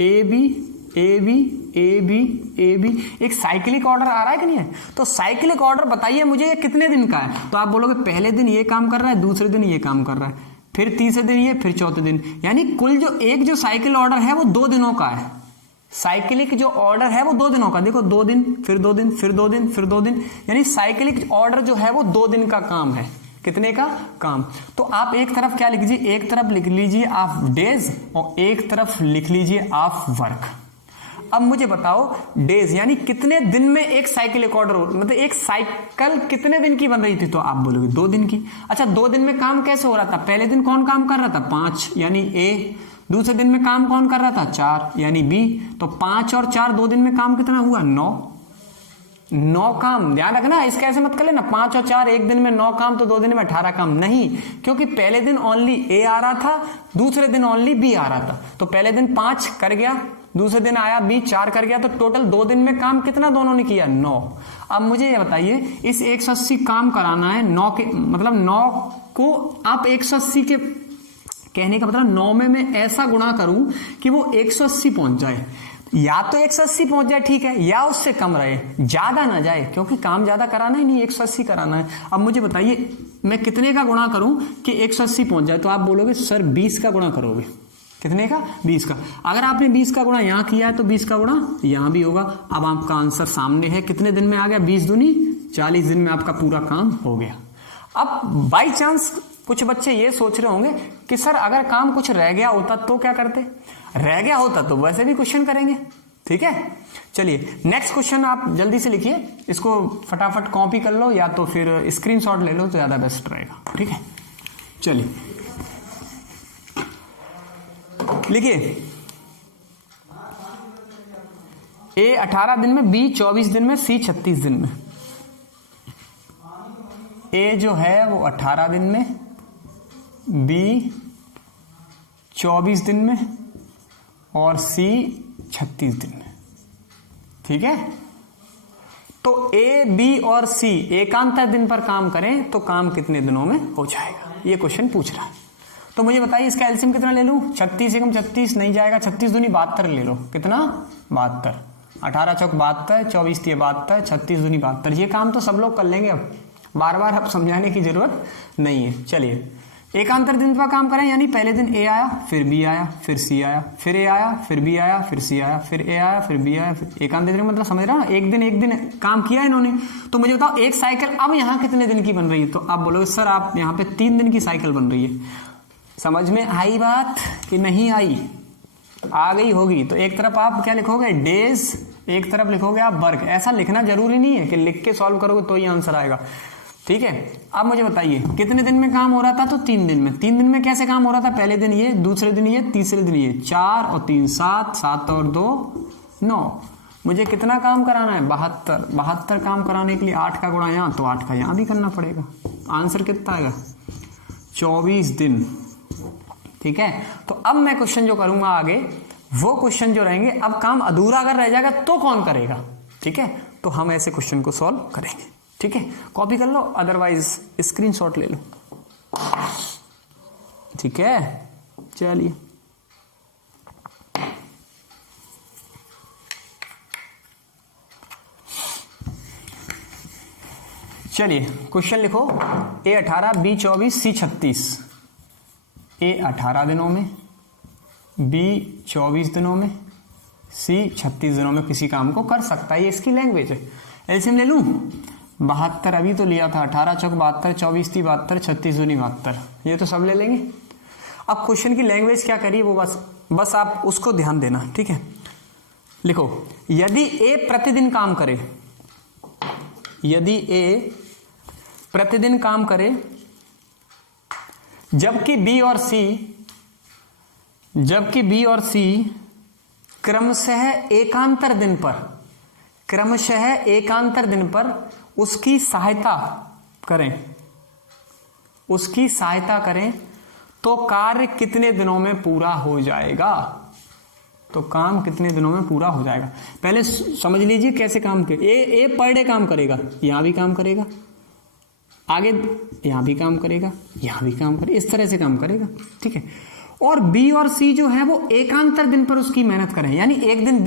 A B A B A B A B, एक साइक्लिक ऑर्डर आ रहा है कि नहीं है। तो साइक्लिक ऑर्डर बताइए मुझे ये कितने दिन का है, तो आप बोलोगे पहले दिन ये काम कर रहा है, दूसरे दिन ये काम कर रहा है, फिर तीसरे दिन ये, फिर चौथे दिन, यानी कुल जो साइकिल ऑर्डर है वो 2 दिनों का है। साइक्लिक जो ऑर्डर है वो 2 दिनों का, देखो 2 दिन फिर 2 दिन फिर 2 दिन फिर 2 दिन, यानी साइक्लिक ऑर्डर जो है वो 2 दिन का काम है। कितने का काम, तो आप एक तरफ क्या लिख लीजिए, एक तरफ लिख लीजिए ऑफ डेज और एक तरफ लिख लीजिए ऑफ वर्क। अब मुझे बताओ डेज यानी कितने दिन में एक साइकिलिक ऑर्डर, मतलब एक साइकिल कितने दिन की बन रही थी, तो आप बोलोगे 2 दिन की। अच्छा 2 दिन में काम कैसे हो रहा था, पहले दिन कौन काम कर रहा था 5 यानी ए, दूसरे दिन में काम कौन कर रहा था 4 यानी बी, तो 5 और 4 2 दिन में काम कितना हुआ 9 काम। ध्यान रखना, इसका ऐसे मत कर लेना 5 और 4 एक दिन में 9 काम तो 2 दिन में 18 काम, नहीं, क्योंकि पहले दिन ओनली ए आ रहा था, दूसरे दिन ओनली बी आ रहा था। तो पहले दिन 5 कर गया, दूसरे दिन आया बी 4 कर गया, तो टोटल 2 दिन में काम कितना दोनों ने किया 9। अब मुझे ये बताइए इस 180 काम कराना है 9 के, मतलब 9 को आप 180 के कहने का मतलब 9 में मैं ऐसा गुणा करूं कि वो 180 पहुंच जाए, या तो 180 पहुंच जाए ठीक है, या उससे कम रहे, ज्यादा ना जाए, क्योंकि काम ज्यादा कराना ही नहीं 180 कराना है। अब मुझे बताइए मैं कितने का गुणा करूं कि 180 पहुंच जाए, तो आप बोलोगे सर 20 का गुणा करोगे, कितने का 20 का। अगर आपने 20 का गुणा यहां किया है तो 20 का गुणा यहां भी होगा। अब आपका आंसर सामने है, कितने दिन में आ गया 20 दूनी 40 दिन में आपका पूरा काम हो गया। अब बाई चांस कुछ बच्चे ये सोच रहे होंगे कि सर अगर काम कुछ रह गया होता तो क्या करते, रह गया होता तो वैसे भी क्वेश्चन करेंगे, ठीक है। चलिए नेक्स्ट क्वेश्चन आप जल्दी से लिखिए, इसको फटाफट कॉपी कर लो या तो फिर स्क्रीनशॉट ले लो तो ज्यादा बेस्ट रहेगा, ठीक है। चलिए लिखिए, ए 18 दिन में, बी 24 दिन में, सी 36 दिन में। ए जो है वो 18 दिन में, बी 24 दिन में और सी 36 दिन में, ठीक है। तो ए बी और सी एकांतर दिन पर काम करें तो काम कितने दिनों में हो जाएगा, ये क्वेश्चन पूछ रहा है। तो मुझे बताइए इसका एलसीएम कितना ले लूं, 36 एकम 36 नहीं जाएगा, 36 दूनी 72 ले लो, कितना 72, 18 चौक 72, 24 दिए 72, 36 दूनी 72। ये काम तो सब लोग कर लेंगे, अब बार बार अब समझाने की जरूरत नहीं है। चलिए एकांतर दिन पर काम करें, यानी पहले दिन ए आया, फिर बी आया, फिर सी आया, फिर ए आया, फिर बी आया, फिर सी आया, फिर ए आया, फिर बी आया, फिर एकांतर दिन मतलब समझ रहा है, एक दिन काम किया इन्होंने। तो मुझे बताओ एक साइकिल अब यहाँ कितने दिन की बन रही है? तो आप बोलोगे सर आप यहाँ पे 3 दिन की साइकिल बन रही है। समझ में आई बात कि नहीं आई? आ गई होगी। तो एक तरफ आप क्या लिखोगे, डेज, एक तरफ लिखोगे आप वर्क। ऐसा लिखना जरूरी नहीं है कि लिख के सॉल्व करोगे तो ही आंसर आएगा, ठीक है। अब मुझे बताइए कितने दिन में काम हो रहा था? तो 3 दिन में। 3 दिन में कैसे काम हो रहा था? पहले दिन ये, दूसरे दिन ये, तीसरे दिन ये। 4 और 3 7, 7 और 2 9। मुझे कितना काम कराना है? 72। 72 काम कराने के लिए 8 का गुणा यहाँ, तो 8 का यहाँ भी करना पड़ेगा। आंसर कितना आएगा? 24 दिन, ठीक है। तो अब मैं क्वेश्चन जो करूंगा आगे, वो क्वेश्चन जो रहेंगे, अब काम अधूरा अगर रह जाएगा तो कौन करेगा, ठीक है। तो हम ऐसे क्वेश्चन को सॉल्व करेंगे, ठीक है। कॉपी कर लो, अदरवाइज स्क्रीनशॉट ले लो, ठीक है। चलिए क्वेश्चन लिखो। A 18, B 24, C 36। A 18 दिनों में, B 24 दिनों में, C 36 दिनों में किसी काम को कर सकता है। ये इसकी लैंग्वेज है। एलसीएम ले लूं? 72 अभी तो लिया था, 18 चौक 72, 24 3 72, 36 दूनी 72, ये तो सब ले लेंगे। अब क्वेश्चन की लैंग्वेज क्या करिए वो बस आप उसको ध्यान देना, ठीक है। लिखो, यदि ए प्रतिदिन काम करे, यदि ए प्रतिदिन काम करे, जबकि बी और सी क्रमशः एकांतर दिन पर उसकी सहायता करें, तो कार्य कितने दिनों में पूरा हो जाएगा? तो काम कितने दिनों में पूरा हो जाएगा? पहले समझ लीजिए कैसे काम के। ए पर डे काम करेगा, यहां भी काम करेगा, आगे यहां भी काम करेगा, यहां भी काम करेगा, इस तरह से काम करेगा, ठीक है। और बी और सी जो है वो एकांतर दिन पर उसकी मेहनत करें, यानी एक दिन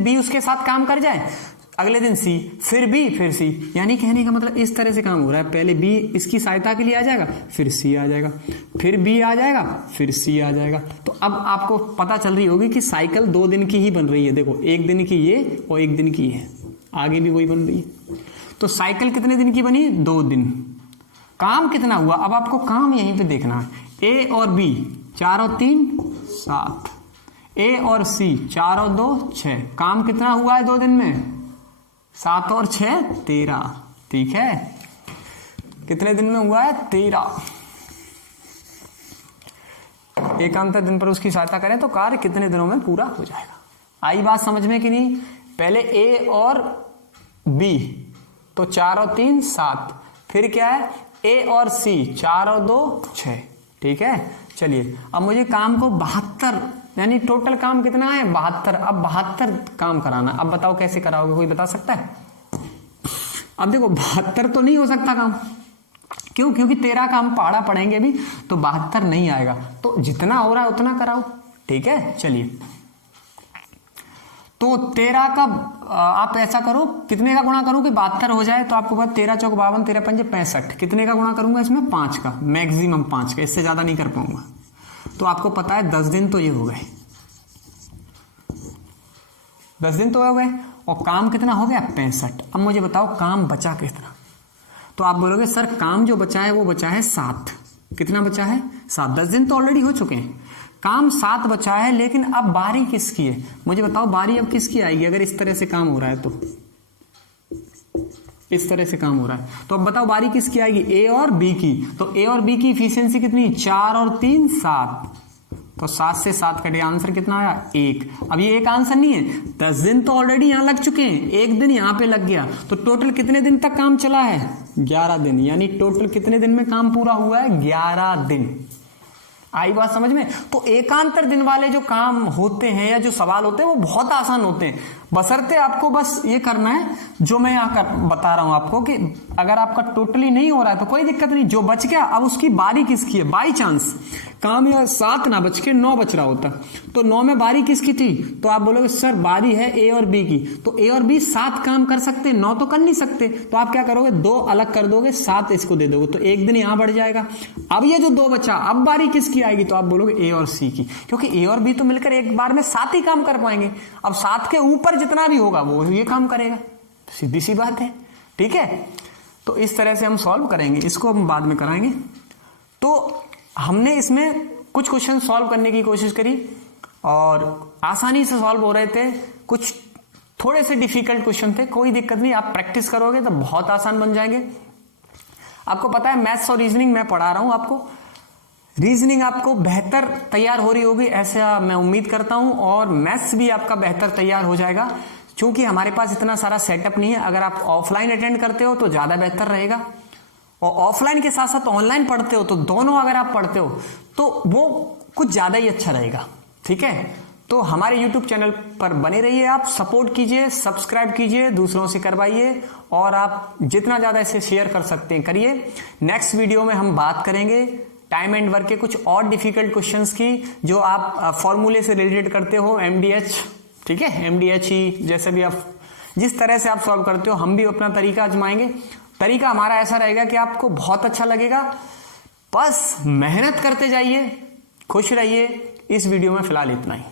बी उसके साथ काम कर जाए, अगले दिन सी, फिर बी, फिर सी। यानी कहने का मतलब इस तरह से काम हो रहा है। पहले बी इसकी सहायता के लिए आ जाएगा, फिर सी आ जाएगा, फिर बी आ जाएगा, फिर सी आ जाएगा। तो अब आपको पता चल रही होगी कि साइकिल 2 दिन की ही बन रही है। देखो, 1 दिन की ये और 1 दिन की है, आगे भी वही बन रही है। तो साइकिल कितने दिन की बनी? 2 दिन। काम कितना हुआ? अब आपको काम यहीं पे देखना है। ए और बी 4 और 3 7, ए और सी 4 और 2 6। काम कितना हुआ है 2 दिन में? 7 और 6 13, ठीक है। कितने दिन में हुआ है? 13। एकांतर दिन पर उसकी सहायता करें तो कार्य कितने दिनों में पूरा हो जाएगा? आई बात समझ में कि नहीं? पहले ए और बी तो 4 और 3 7, फिर क्या है? ए और सी 4 और 2 6, ठीक है। चलिए अब मुझे काम को 72, यानी टोटल काम कितना है? 72। अब 72 काम कराना। अब बताओ कैसे कराओगे? कोई बता सकता है? अब देखो 72 तो नहीं हो सकता काम, क्यों? क्योंकि 13 काम पहाड़ा पड़ेंगे अभी, तो 72 नहीं आएगा। तो जितना हो रहा है उतना कराओ, ठीक है। चलिए तो 13 का आप ऐसा करो, कितने का गुणा करो कि 72 हो जाए? तो आपको पता 13 चौक 52, 13 पंजे 65। कितने का गुणा करूंगा इसमें? 5 का, मैक्सिमम 5 का, इससे ज्यादा नहीं कर पाऊंगा। तो आपको पता है 10 दिन तो ये हो गए, 10 दिन तो हो गए। और काम कितना हो गया? 65। अब मुझे बताओ काम बचा कितना? तो आप बोलोगे सर काम जो बचा है वो बचा है 7। कितना बचा है? 7। 10 दिन तो ऑलरेडी हो चुके हैं, काम 7 बचा है। लेकिन अब बारी किसकी है? मुझे बताओ बारी अब किसकी आएगी? अगर इस तरह से काम हो रहा है तो, इस तरह से काम हो रहा है तो अब बताओ बारी किसकी आएगी? ए और बी की। तो ए और बी की इफिशियंसी कितनी? 4 और 3 7। तो 7 से 7 कटे, आंसर कितना आया? 1। अब ये एक आंसर नहीं है, 10 दिन तो ऑलरेडी यहां लग चुके हैं, 1 दिन यहां पे लग गया। तो टोटल कितने दिन तक काम चला है? 11 दिन। यानी टोटल कितने दिन में काम पूरा हुआ है? 11 दिन। आई बात समझ में? तो एकांतर दिन वाले जो काम होते हैं या जो सवाल होते हैं वो बहुत आसान होते हैं। बशर्ते आपको बस ये करना है जो मैं यहाँ बता रहा हूं आपको कि अगर आपका टोटली नहीं हो रहा है तो कोई दिक्कत नहीं, जो बच गया अब उसकी बारी किसकी है। बाई चांस काम या 7 ना बच के 9 बच रहा होता तो 9 में बारी किसकी थी, तो आप बोलोगे सर बारी है ए और बी की, तो ए और बी 7 काम कर सकते, 9 तो कर नहीं सकते, तो आप क्या करोगे 2 अलग कर दोगे, 7 इसको दे दोगे, तो एक दिन यहां बढ़ जाएगा। अब ये जो 2 बचा अब बारी किसकी आएगी, तो आप बोलोगे ए और सी की, क्योंकि ए और बी तो मिलकर एक बार में 7 ही काम कर पाएंगे। अब 7 के ऊपर जितना भी होगा वो ये काम करेगा, सीधी सी बात है। ठीक है, तो इस तरह से हम सॉल्व करेंगे, इसको हम बाद में कराएंगे। तो हमने इसमें कुछ क्वेश्चन सॉल्व करने की कोशिश करी और आसानी से सॉल्व हो रहे थे, कुछ थोड़े से डिफिकल्ट क्वेश्चन थे, कोई दिक्कत नहीं, आप प्रैक्टिस करोगे तो बहुत आसान बन जाएंगे। आपको पता है मैथ्स और रीजनिंग मैं पढ़ा रहा हूं आपको, रीजनिंग आपको बेहतर तैयार हो रही होगी ऐसा मैं उम्मीद करता हूं, और मैथ्स भी आपका बेहतर तैयार हो जाएगा, क्योंकि हमारे पास इतना सारा सेटअप नहीं है। अगर आप ऑफलाइन अटेंड करते हो तो ज्यादा बेहतर रहेगा, और ऑफलाइन के साथ साथ ऑनलाइन पढ़ते हो तो दोनों अगर आप पढ़ते हो तो वो कुछ ज्यादा ही अच्छा रहेगा। ठीक है, तो हमारे YouTube चैनल पर बने रहिए, आप सपोर्ट कीजिए, सब्सक्राइब कीजिए, दूसरों से करवाइए, और आप जितना ज्यादा इसे शेयर कर सकते हैं करिए। नेक्स्ट वीडियो में हम बात करेंगे टाइम एंड वर्क के कुछ और डिफिकल्ट क्वेश्चंस की, जो आप फॉर्मूले से रिलेटेड करते हो, MDH, ठीक है, MDHE, जैसे भी आप जिस तरह से आप सॉल्व करते हो हम भी अपना तरीका आजमाएंगे। तरीका हमारा ऐसा रहेगा कि आपको बहुत अच्छा लगेगा, बस मेहनत करते जाइए, खुश रहिए। इस वीडियो में फिलहाल इतना ही।